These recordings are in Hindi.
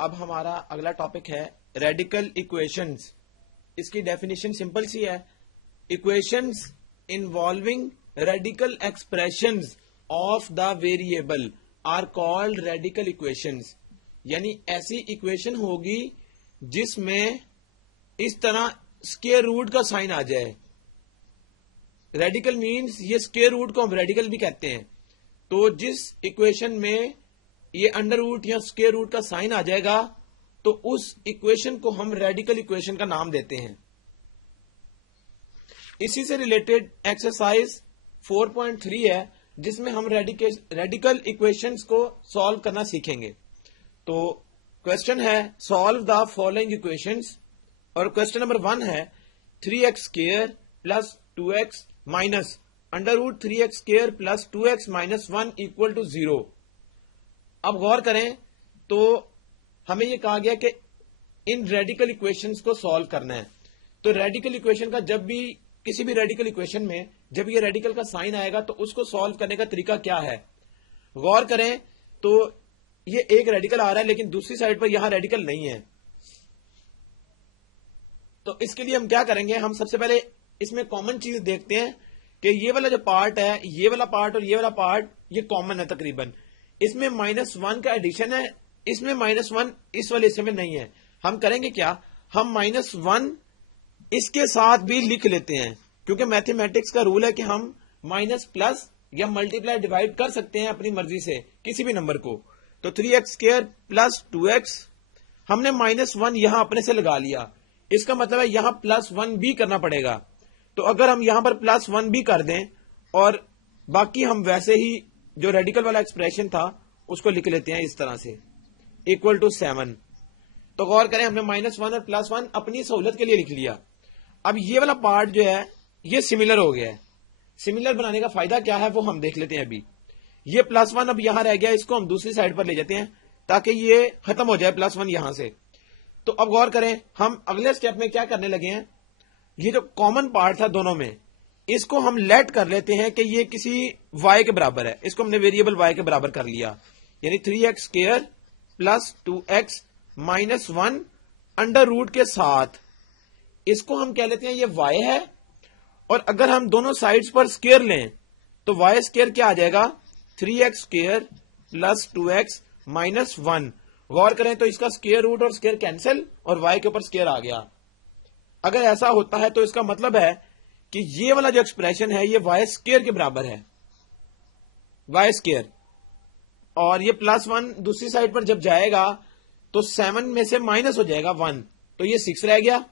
अब हमारा अगला टॉपिक है रेडिकल इक्वेशंस। इसकी डेफिनेशन सिंपल सी है, equations involving radical expressions of the variable are called radical equations. यानी ऐसी इक्वेशन होगी जिसमें इस तरह स्क्वायर रूट का साइन आ जाए। रेडिकल मीन्स ये स्क्वायर रूट को हम रेडिकल भी कहते हैं। तो जिस इक्वेशन में ये अंडर रूट या स्क्वायर रूट का साइन आ जाएगा तो उस इक्वेशन को हम रेडिकल इक्वेशन का नाम देते हैं। इसी से रिलेटेड एक्सरसाइज 4.3 है जिसमें हम रेडिकल इक्वेशंस को सॉल्व करना सीखेंगे। तो क्वेश्चन है सॉल्व द फॉलोइंग इक्वेशंस और क्वेश्चन नंबर 1 है 3x square plus 2x minus under root 3x square plus 2x minus 1 equal to 0। अब गौर करें तो हमें यह कहा गया कि इन रेडिकल इक्वेशंस को सॉल्व करना है। तो रेडिकल इक्वेशन का जब भी किसी भी रेडिकल इक्वेशन में जब ये रेडिकल का साइन आएगा तो उसको सॉल्व करने का तरीका क्या है। गौर करें तो ये एक रेडिकल आ रहा है लेकिन दूसरी साइड पर यहां रेडिकल नहीं है। तो इसके लिए हम क्या करेंगे, हम सबसे पहले इसमें कॉमन चीज देखते हैं कि ये वाला जो पार्ट है, ये वाला पार्ट और ये वाला पार्ट ये कॉमन है तकरीबन। इसमें -1 का एडिशन है, इसमें -1 इस वाले हिस्से में नहीं है। हम करेंगे क्या, हम -1 इसके साथ भी लिख लेते हैं क्योंकि मैथमेटिक्स का रूल है कि हम माइनस प्लस या मल्टीप्लाई डिवाइड कर सकते हैं अपनी मर्जी से किसी भी नंबर को। तो 3x स्क्वायर प्लस 2x हमने -1 यहां अपने से लगा लिया, इसका मतलब है यहां +1 भी करना पड़ेगा। तो अगर हम यहां पर +1 भी कर दें और बाकी हम वैसे ही जो रेडिकल वाला एक्सप्रेशन था उसको लिख लेते हैं इस तरह से इक्वल टू 7। तो गौर करें हमने -1 और +1 अपनी सहूलत के लिए लिख लिया। अब ये वाला पार्ट जो है ये सिमिलर हो गया है। सिमिलर बनाने का फायदा क्या है वो हम देख लेते हैं। अभी ये +1 अब यहां रह गया, इसको हम दूसरी साइड पर ले जाते हैं ताकि ये खत्म हो जाए +1 यहां से। तो अब गौर करें हम अगले स्टेप में क्या करने लगे हैं, ये जो कॉमन पार्ट था दोनों में इसको हम लेट कर लेते हैं कि ये किसी y के बराबर है। इसको हमने वेरिएबल y के बराबर कर लिया, यानी 3x square plus 2x minus 1 under root के साथ इसको हम कह लेते हैं ये y है। और अगर हम दोनों साइड्स पर स्क्वायर लें तो y स्क्वायर क्या आ जाएगा, 3x square plus 2x minus 1। गौर करें तो इसका स्क्वायर रूट और स्क्वायर कैंसिल और y के ऊपर स्क्वायर आ गया। अगर ऐसा होता है तो इसका मतलब है कि ये वाला जो एक्सप्रेशन है ये y स्क्वायर के बराबर है, y स्क्वायर। और ये +1 दूसरी साइड पर जब जाएगा तो 7 में से माइनस हो जाएगा 1, तो ये 6 रह गया।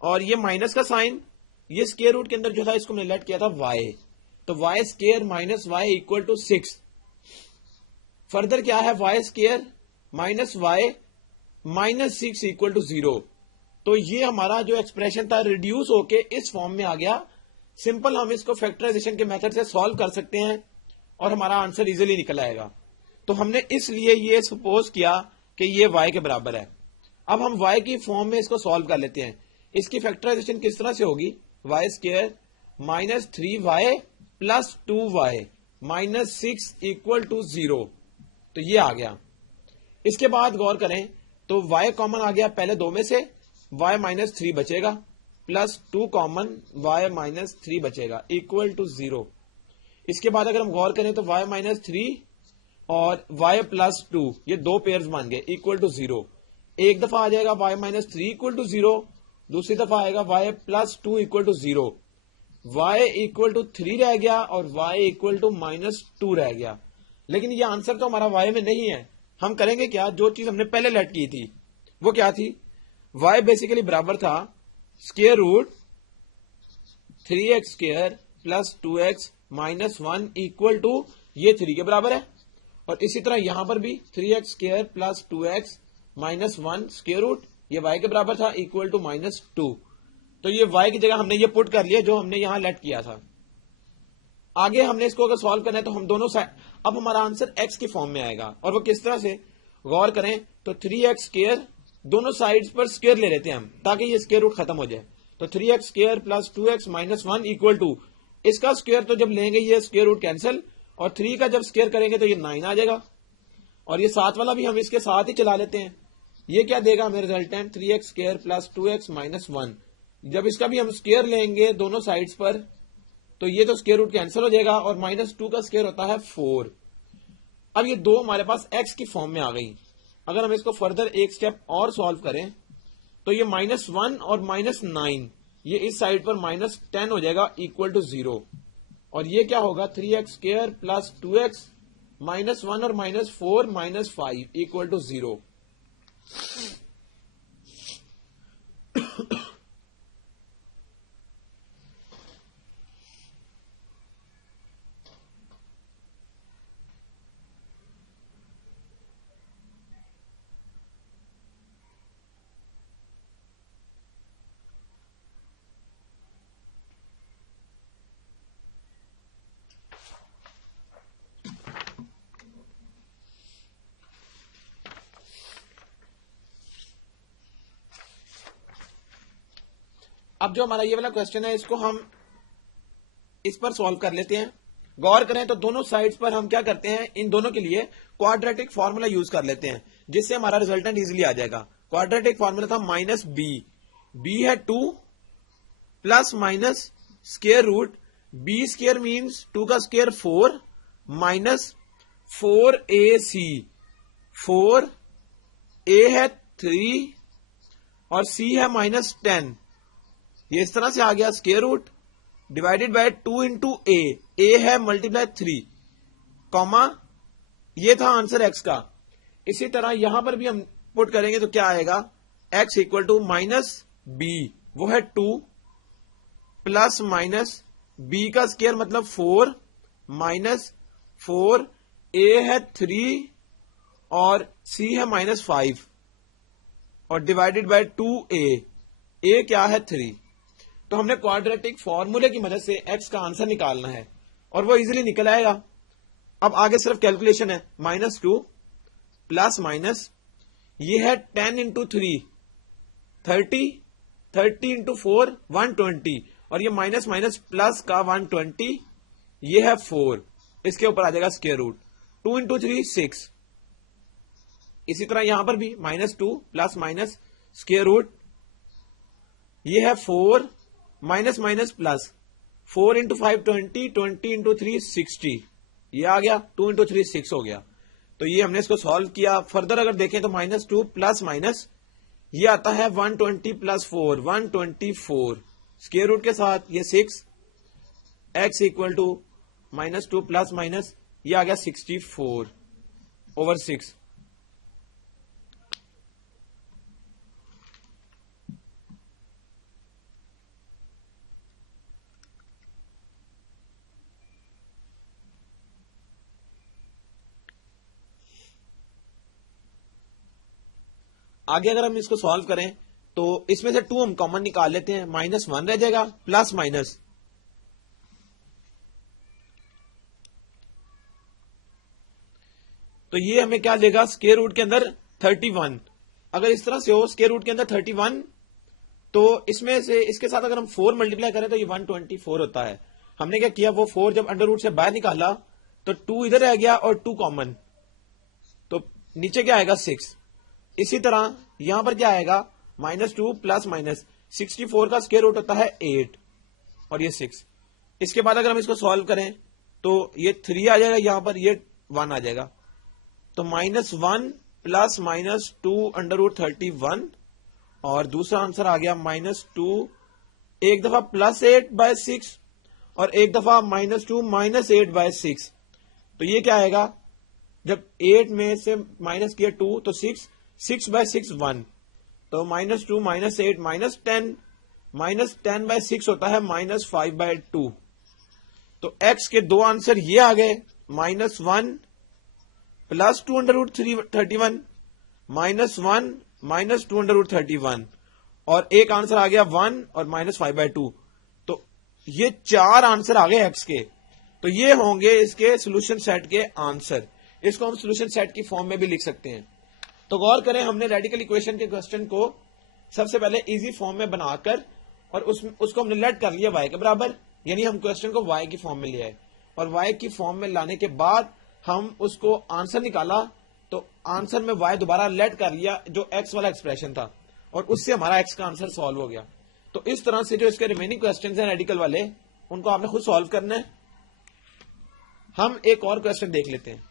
और ये माइनस का साइन ये स्क्वायर रूट के अंदर जो था इसको हमने लेट किया था y, तो y square minus y equal to 6। Further क्या है, y square minus y minus 6 equal to 0। तो ये हमारा जो एक्सप्रेशन था रिड्यूस होके इस फॉर्म में आ गया। सिंपल हम इसको फैक्टराइजेशन के मेथड से सॉल्व कर सकते हैं और हमारा आंसर इजीली निकल आएगा। तो हमने इसलिए ये सपोज किया कि ये y के बराबर है। अब हम y की फॉर्म में इसको सॉल्व कर लेते हैं। इसकी फैक्टराइजेशन किस तरह से होगी, y square minus 3y plus 2y minus 6 equal to 0। तो ये आ गया। इसके बाद गौर करें तो y कॉमन आ गया पहले दो में से, y माइनस 3 बचेगा प्लस 2 कॉमन y माइनस 3 बचेगा इक्वल टू 0। इसके बाद अगर हम गौर करें तो y माइनस 3 और y प्लस 2 ये दो पेयर्स बन गए इक्वल टू 0। एक दफा आ जाएगा y माइनस 3 इक्वल टू 0, दूसरी दफा आएगा y plus 2 equal to 0। y equal to 3 रह गया और y इक्वल टू माइनस 2 रह गया। लेकिन ये आंसर तो हमारा y में नहीं है। हम करेंगे क्या, जो चीज हमने पहले लेट की थी वो क्या थी, y बेसिकली बराबर था square root 3x square plus 2x minus 1 equal to ये 3 के बराबर है। और इसी तरह यहां पर भी 3x square plus 2x minus 1 square root ये y के बराबर था इक्वल टू माइनस 2। तो ये y की जगह हमने ये पुट कर लिया जो हमने यहां लेट किया था। आगे हमने इसको अगर सॉल्व करना है तो हम दोनों साइड, अब हमारा आंसर x की फॉर्म में आएगा। और वो किस तरह से, गौर करें तो 3x स्क्वायर दोनों साइड्स पर स्क्वायर ले लेते हैं हम ताकि ये स्क्वायर रूट खत्म हो जाए। तो 3x square plus 2x minus 1 equal to इसका स्क्वायर तो जब लेंगे ये स्क्वायर रूट कैंसिल और 3 का जब स्क्वायर करेंगे तो ये 9 आ जाएगा। और ये 7 वाला भी हम इसके साथ ही चला लेते हैं ये क्या देगा हमें resultant 3x square plus 2x minus 1। जब इसका भी हम स्क्वायर लेंगे दोनों साइड्स पर तो ये तो स्क्वायर रूट कैंसिल हो जाएगा और -2 का स्क्वायर होता है 4। अब ये दो हमारे पास x की फॉर्म में आ गई। अगर हम इसको फर्दर एक स्टेप और सॉल्व करें तो ये -1 और -9 ये इस साइड पर -10 हो जाएगा इक्वल टू 0। और ये क्या होगा 3x स्क्वायर प्लस 2x -1 और -4 -5 इक्वल टू 0। अब जो हमारा ये वाला क्वेश्चन है इसको हम इस पर सॉल्व कर लेते हैं। गौर करें तो दोनों साइड्स पर हम क्या करते हैं, इन दोनों के लिए क्वाड्रेटिक फॉर्मूला यूज कर लेते हैं जिससे हमारा रिजल्टेंट इजीली आ जाएगा। क्वाड्रेटिक फॉर्मूला था -b, b है 2 plus minus square root b square means 2 का स्क्वायर 4 माइनस 4ac, 4a है 3 और c है -10। ये इस तरह से आ गया square root divided by 2 into a है मल्टीप्लाई 3 कॉमा ये था आंसर x का। इसी तरह यहां पर भी हम पुट करेंगे तो क्या आएगा x इक्वल टू -b, वो है 2 प्लस माइनस b का स्क्वायर मतलब 4 माइनस 4 a है 3 और c है -5 और डिवाइडेड बाय 2a, a क्या है 3। तो हमने क्वाड्रेटिक फॉर्मूले की मदद से x का आंसर निकालना है और वो इजीली निकल आएगा। अब आगे सिर्फ कैलकुलेशन है, -2 प्लस माइनस ये है 10 इंटू 3 30, 30 इंटू 4 120 और ये माइनस माइनस प्लस का 120, ये है 4, इसके ऊपर आ जाएगा स्क्वायर रूट 2 इंटू 3 6। इसी तरह यहां पर भी -2 प्लस माइनस स्क्वायर रूट ये है 4 minus minus plus 4 into 5 20, 20 into 3 60, ये आ गया 2 इंटू 3 6 हो गया। तो ये हमने इसको सॉल्व किया। फर्दर अगर देखें तो -2 प्लस माइनस ये आता है 120 प्लस 4 124 स्क्वायर रूट के साथ ये 6, x equal to -2 plus minus ये आ गया 64/6। आगे अगर हम इसको सॉल्व करें तो इसमें से 2 हम कॉमन निकाल लेते हैं, -1 रह जाएगा प्लस माइनस तो ये हमें क्या देगा स्क्वायर रूट के अंदर 31। अगर इस तरह से हो स्क्वायर रूट के अंदर 31 तो इसमें से इसके साथ अगर हम 4 मल्टीप्लाई करें तो ये 124 होता है। हमने क्या किया वो 4 जब अंडर रूट से बाहर निकाला तो 2 इधर रह गया और 2 कॉमन, तो नीचे क्या आएगा 6। इसी तरह यहां पर क्या आएगा -2 प्लस माइनस 64 का स्क्वायर रूट होता है 8 और ये 6। इसके बाद अगर हम इसको सॉल्व करें तो ये 3 आ जाएगा, यहां पर ये 1 आ जाएगा। तो -1 प्लस -2 अंडर रूट 31 और दूसरा आंसर आ गया -2 एक दफा +8/6 और एक दफा -2 -8/6। तो ये क्या आएगा जब 8 में से माइनस किया 2 तो 6/6 1, तो -2 -8 -10 10/6 होता है -5/2। तो x के दो आंसर ये आ गए, -1 plus 2 under root 31 -1 -2 under root 31 और एक आंसर आ गया 1 और -5/2। तो ये 4 आंसर आ गए x के। तो ये होंगे इसके सोल्यूशन सेट के आंसर। इसको हम सोल्यूशन सेट की फॉर्म में भी लिख सकते हैं। तो गौर करें हमने रेडिकल इक्वेशन के क्वेश्चन को सबसे पहले इजी फॉर्म में बनाकर और उसको हमने लेट कर लिया y के बराबर, यानी हम क्वेश्चन को y की फॉर्म में ले आए और y की फॉर्म में लाने के बाद हम उसको आंसर निकाला तो आंसर में y दोबारा लेट कर लिया जो x वाला एक्सप्रेशन था, और उससे हमारा x का आंसर सॉल्व हो गया। तो इस तरह से जो इसके रिमेनिंग क्वेश्चंस हैं रेडिकल वाले, उनको आपने खुद सॉल्व करना है। हम एक और क्वेश्चन देख लेते हैं।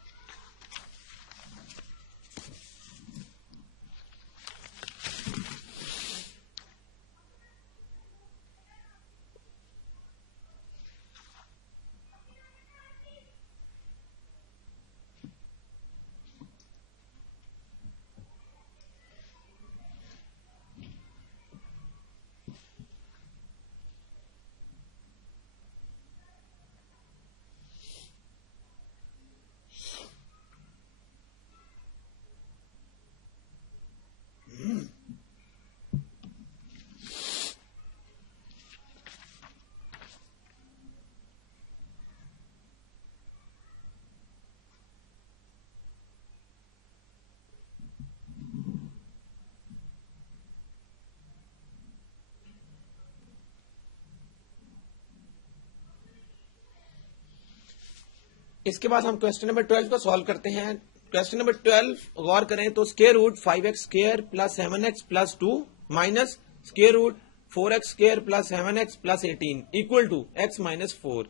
इसके बाद हम क्वेश्चन नंबर 12 को सॉल्व करते हैं। क्वेश्चन नंबर 12 गौर करें तो square root 5x square plus 7x plus 2 minus square root 4x square plus 7x plus 18 equal to x minus 4।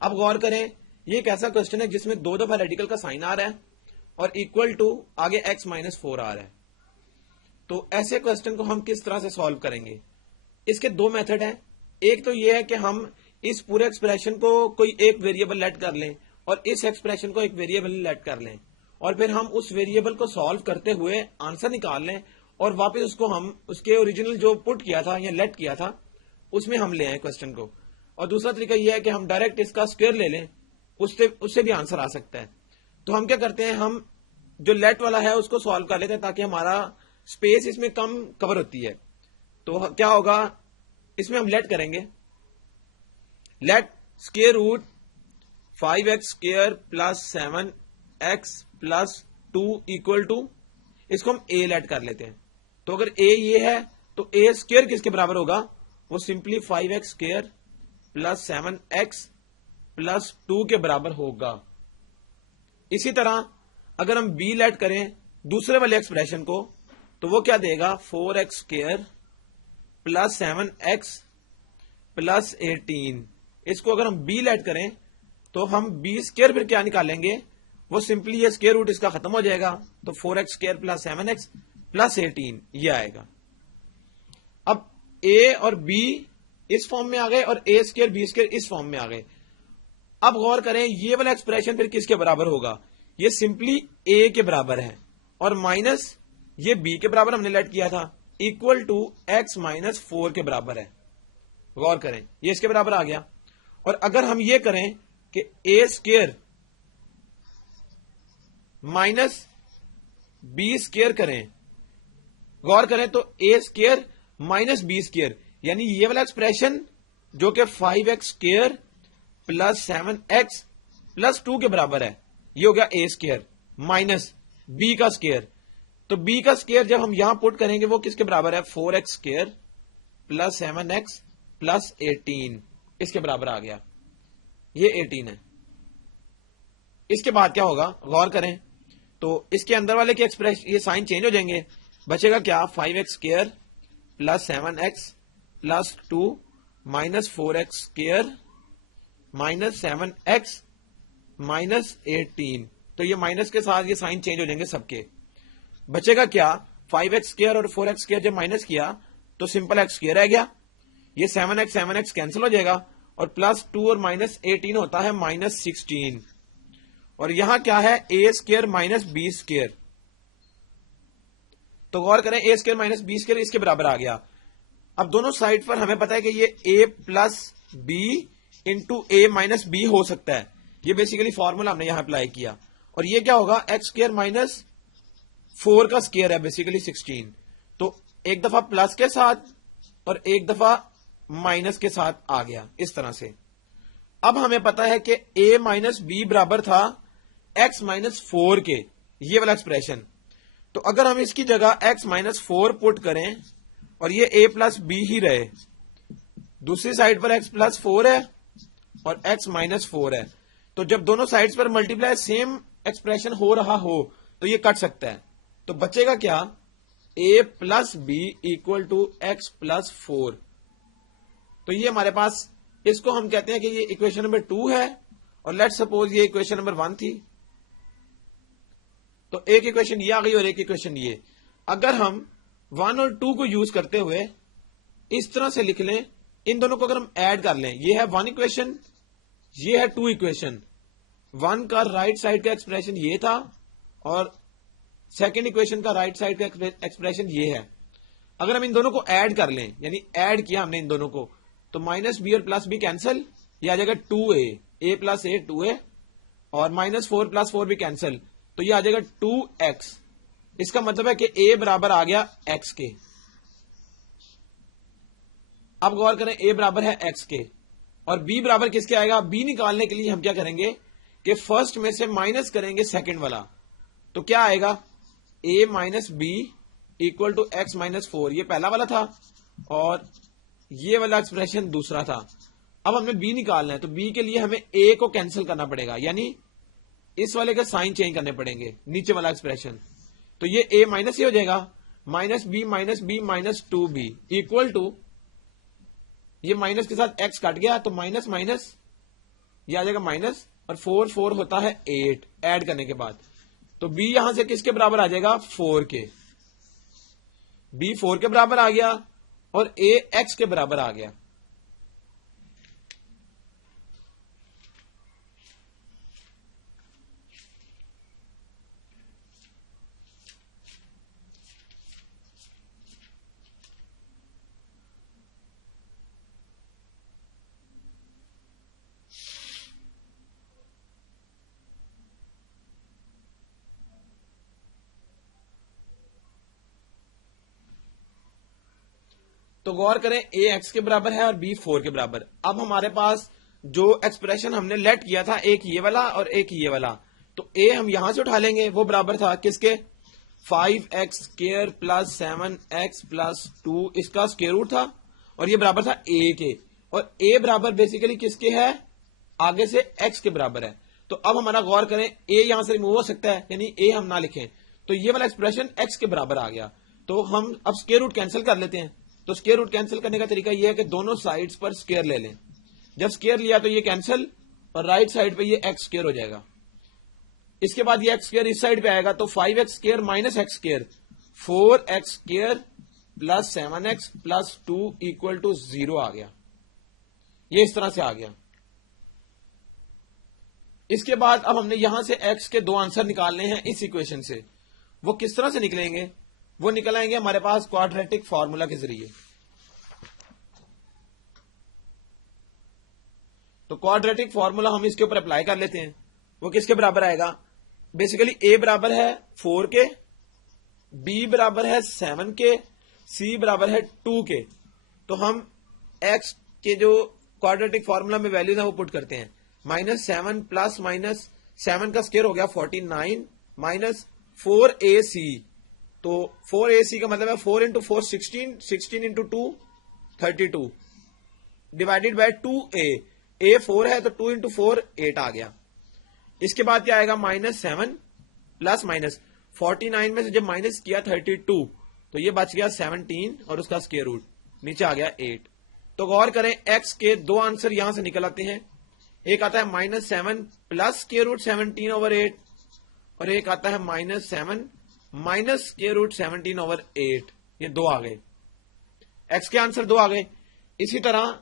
अब गौर करें, ये एक ऐसा क्वेश्चन है जिसमें दो दफा रेडिकल का साइन आ रहा है और इक्वल टू आगे x माइनस 4 आ रहा है। तो ऐसे क्वेश्चन को हम किस तरह से सॉल्व करेंगे? इसके दो मेथड हैं। एक तो ये है कि हम इस पूरे एक्सप्रेशन को कोई एक वेरिएबल लेट कर लें और इस एक्सप्रेशन को एक वेरिएबल लेट कर लें, और फिर हम उस वेरिएबल को सॉल्व करते हुए आंसर निकाल लें और वापस उसको हम उसके ओरिजिनल जो पुट किया था या लेट किया था उसमें हम ले आए क्वेश्चन को। और दूसरा तरीका यह है कि हम डायरेक्ट इसका स्क्वायर ले लें, उससे भी आंसर आ सकता है। तो हम क्या करते हैं, हम जो लेट वाला है उसको सॉल्व कर लेते हैं ताकि हमारा स्पेस इसमें कम कवर होती है। तो क्या होगा, इसमें हम लेट करेंगे, let square root 5x square plus 7x plus 2 equal to, इसको हम a लेट कर लेते हैं। तो अगर a ये है तो a स्क्वायर किसके बराबर होगा, वो simply 5x square plus 7x plus 2 के बराबर होगा। इसी तरह अगर हम b लेट करें दूसरे वाले एक्सप्रेशन को तो वो क्या देगा, 4x square plus 7x plus 18। इसको अगर हम b लेट करें तो हम b स्क्वायर फिर क्या निकालेंगे, वो सिंपली ये स्क्वायर रूट इसका खत्म हो जाएगा, तो 4x square plus 7x plus 18 ये आएगा। अब a और b इस फॉर्म में आ गए और a स्क्वायर b स्क्वायर इस फॉर्म में आ गए। अब गौर करें, ये वाला एक्सप्रेशन फिर किसके बराबर होगा, ये सिंपली a के बराबर है और माइनस ये b के बराबर हमने लेट किया था, इक्वल टू x माइनस 4 के बराबर है। गौर करें, ये इसके बराबर आ गया। और अगर हम ये करें कि a square minus b square करें, गौर करें तो a square minus b square, यानी ये वाला एक्सप्रेशन जो कि 5x square plus 7x plus 2 के बराबर है, ये हो गया a स्क्वायर माइनस b का स्क्वायर। तो b का स्क्वायर जब हम यहां पुट करेंगे वो किसके बराबर है, 4x square plus 7x plus 18, इसके बराबर आ गया, ये 18 है। इसके बाद क्या होगा, गौर करें तो इसके अंदर वाले के एक्सप्रेशन ये साइन चेंज हो जाएंगे, बचेगा क्या, 5x square plus 7x plus 2 minus 4x square minus 7x minus 18। तो ये माइनस के साथ ये साइन चेंज हो जाएंगे सबके, बचेगा क्या, 5x स्क्वायर और 4x स्क्वायर जब माइनस किया तो सिंपल x स्क्वायर रह गया, ये 7x कैंसिल हो जाएगा और प्लस 2 और माइनस 18 होता है माइनस 16। और यहां क्या है, a square minus b square. तो गौर करें, a square minus b square इसके बराबर आ गया। अब दोनों साइड पर हमें पता है कि ये a plus b into a minus b हो सकता है, ये बेसिकली फॉर्मूला हमने यहां अप्लाई किया। और ये क्या होगा, x स्क्वायर माइनस 4 का स्क्वायर है बेसिकली 16। तो एक दफा प्लस के साथ और एक दफा माइनस के साथ आ गया इस तरह से। अब हमें पता है कि a माइनस b बराबर था x माइनस 4 के, ये वाला एक्सप्रेशन। तो अगर हम इसकी जगह x माइनस 4 पुट करें और ये a प्लस b ही रहे, दूसरी साइड पर x प्लस 4 है और x माइनस 4 है, तो जब दोनों साइड्स पर मल्टीप्लाई सेम एक्सप्रेशन हो रहा हो तो ये कट सकता है, तो बचेगा क्या, a plus b equal to x plus 4। तो ये हमारे पास, इसको हम कहते हैं कि ये इक्वेशन नंबर 2 है, और लेट सपोज ये इक्वेशन नंबर 1 थी। तो एक इक्वेशन ये आ गई और एक इक्वेशन ये। अगर हम 1 और 2 को यूज करते हुए इस तरह से लिख लें, इन दोनों को अगर हम ऐड कर लें, ये है 1 इक्वेशन, ये है 2 इक्वेशन। 1 का राइट साइड का एक्सप्रेशन ये था और सेकेंड इक्वेशन का राइट साइड का एक्सप्रेशन ये है। अगर हम इन दोनों को ऐड कर लें, यानी ऐड किया हमने इन दोनों को, तो माइनस बी और प्लस बी कैंसिल, ये आ जाएगा 2a, a plus A 2a, और माइनस 4 प्लस 4 भी कैंसिल, तो ये आ जाएगा 2x। इसका मतलब है कि a बराबर आ गया x के। अब गौर करें, a बराबर है x के और b बराबर किसके आएगा। b निकालने के लिए हम क्या करेंगे कि फर्स्ट में से माइनस करेंगे सेकंड वाला, तो क्या आएगा, a minus b equal to x minus 4। ये पहला वाला था और ये वाला एक्सप्रेशन दूसरा था। अब हमने b निकालना है, तो b के लिए हमें a को कैंसिल करना पड़ेगा, यानी इस वाले का साइन चेंज करने पड़ेंगे, नीचे वाला एक्सप्रेशन। तो ये a माइनस ए हो जाएगा, minus b minus 2b equal to, ये माइनस के साथ x कट गया तो माइनस माइनस ये आ जाएगा माइनस, और 4 4 होता है 8 ऐड करने के बाद। तो b यहां से किसके बराबर आ जाएगा, 4 के। b 4 के बराबर आ गया और a x के बराबर आ गया। तो गौर करें, a x के बराबर है और b 4 के बराबर। अब हमारे पास जो एक्सप्रेशन हमने लेट किया था, एक ये वाला और एक ये वाला, तो a हम यहां से उठा लेंगे, वो बराबर था किसके, 5x square plus 7x plus 2, इसका स्क्वायर रूट था, और ये बराबर था a के। और a बराबर बेसिकली किसके है, आगे से x के बराबर है। तो अब हमारा गौर करें, a यहां से रिमूव हो सकता है, यानी a हम ना लिखें, तो ये वाला एक्सप्रेशन x के बराबर आ गया। तो हम अब स्क्वायर रूट कैंसिल कर लेते हैं। तो स्क्वायर रूट कैंसिल करने का तरीका यह है कि दोनों साइड्स पर स्क्वायर ले लें। जब स्क्वायर लिया तो ये कैंसिल, और राइट साइड पे ये एक्स स्क्वायर हो जाएगा। इसके बाद ये एक्स स्क्वायर इस साइड पे आएगा, तो 5x square minus x square, 4x square plus 7x plus 2 equal to 0 आ गया। ये इस तरह से आ गया। इसके बाद अब हमने यहां से x के दो आंसर निकालने हैं इस इक्वेशन से। वो किस तरह से निकलेंगे, वो निकल आएंगे हमारे पास क्वाड्रेटिक फार्मूला के जरिए। तो क्वाड्रेटिक फार्मूला हम इसके ऊपर अप्लाई कर लेते हैं। वो किसके बराबर आएगा, बेसिकली a बराबर है 4 के, b बराबर है 7 के, c बराबर है 2 के। तो हम x के जो क्वाड्रेटिक फार्मूला में वैल्यूज है वो पुट करते हैं। -7 प्लस माइनस 7 का स्क्वायर हो गया 49 माइनस 4ac। तो 4ac का मतलब है 4 into 4 16, 16 into 2 32 divided by 2a। a 4 है तो 2 इंटू 4 8 आ गया। इसके बाद क्या आएगा, -7 प्लस माइनस 49 में से जब माइनस किया 32, तो ये बच गया 17 और उसका स्क्वायर रूट नीचे आ गया 8। तो गौर करें, x के दो आंसर यहां से निकल आते हैं। एक आता है -7 प्लस स्क्वायर रूट 17 ओवर 8, और एक आता है -7 माइनस स्क्वायर रूट 17 ओवर 8। ये दो आ गए, x के आंसर दो आ गए। इसी तरह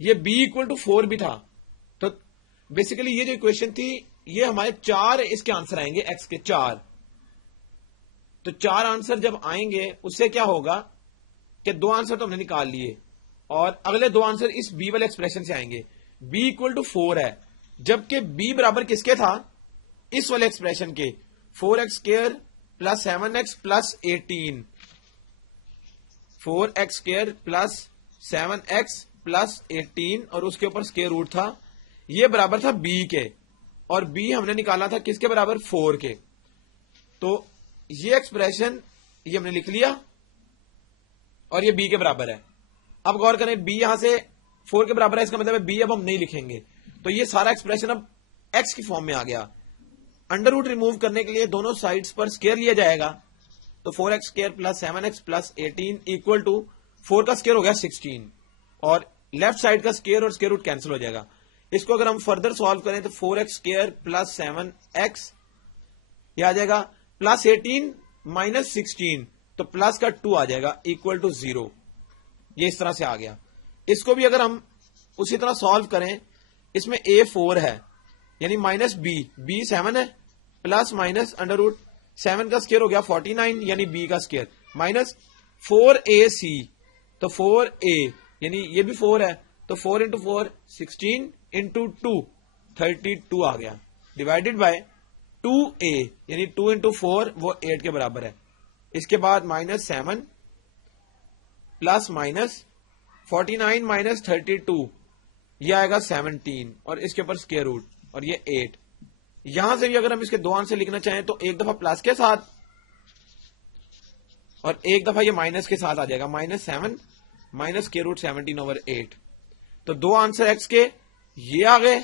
ये b इक्वल टू 4 भी था। तो बेसिकली ये जो इक्वेशन थी, ये हमारे 4 इसके आंसर आएंगे, x के 4। तो 4 आंसर जब आएंगे उससे क्या होगा कि दो आंसर तो हमने निकाल लिए, और अगले दो आंसर इस b वाले एक्सप्रेशन से आएंगे। b इक्वल टू 4 है, जबकि b बराबर किसके था, इस वाले एक्सप्रेशन के, 4x square plus 7x plus 18, 4x square plus 7x plus 18, और उसके ऊपर स्क्वायर रूट था। ये बराबर था b के, और b हमने निकाला था किसके बराबर, 4 के। तो ये एक्सप्रेशन ये हमने लिख लिया, और ये b के बराबर है। अब गौर करें, b यहां से 4 के बराबर है, इसका मतलब है b अब हम नहीं लिखेंगे। तो ये सारा एक्सप्रेशन अब x की फॉर्म में आ गया। अंडर रूट रिमूव करने के लिए दोनों साइड्स पर स्केयर लिया जाएगा, तो 4x square plus 7x plus 18 equal to 4 का स्केयर हो गया 16 और लेफ्ट साइड का स्केयर और स्केयर रूट कैंसिल हो जाएगा। इसको अगर हम फर्दर सॉल्व करें तो 4x स्केयर प्लस 7x ये आ जाएगा प्लस 18 माइनस 16 तो प्लस का 2 आ जाएगा इक्वल टू 0। ये इस तरह से आ गया। इसको भी अगर हम उसी तरह सॉल्व करें, इसमें a 4 है यानी माइनस b 7 है प्लस माइनस अंडर रूट 7 का स्केयर हो गया 49 यानी b का स्केयर माइनस 4ac तो 4a यानी ये भी 4 है तो 4 इंटू 4 16 इंटू 2 32 आ गया डिवाइडेड बाय 2a यानी 2 इंटू 4 वो 8 के बराबर है। इसके बाद माइनस 7 प्लस माइनस 49 माइनस 32 ये आएगा 17 और इसके ऊपर स्क्वायर रूट और ये 8। यहां से भी अगर हम इसके दो आंसर लिखना चाहें तो एक दफा प्लस के साथ और एक दफा ये माइनस के साथ आ जाएगा minus 7 minus square root 17 over 8। तो दो आंसर एक्स के ये आ गए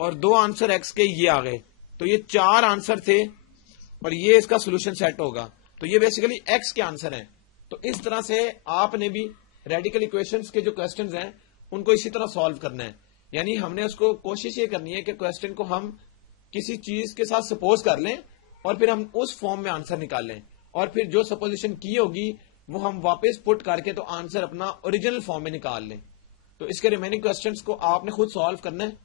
और दो आंसर एक्स के ये आ गए, तो ये 4 आंसर थे और ये इसका सोल्यूशन सेट होगा। तो ये बेसिकली एक्स के आंसर हैं। तो इस तरह से आपने भी रेडिकल इक्वेशंस के जो क्वेश्चंस हैं उनको इसी तरह सॉल्व करना है, यानी हमने उसको कोशिश ये करनी है कि क्वेश्चन को हम किसी चीज के साथ सपोज कर लें और फिर हम उस फॉर्म में आंसर निकाल लें और फिर जो सपोजिशन की होगी वो हम वापस पुट करके तो आंसर अपना ओरिजिनल फॉर्म में निकाल लें। तो इसके रिमेनिंग क्वेश्चंस को आपने खुद सॉल्व करना है।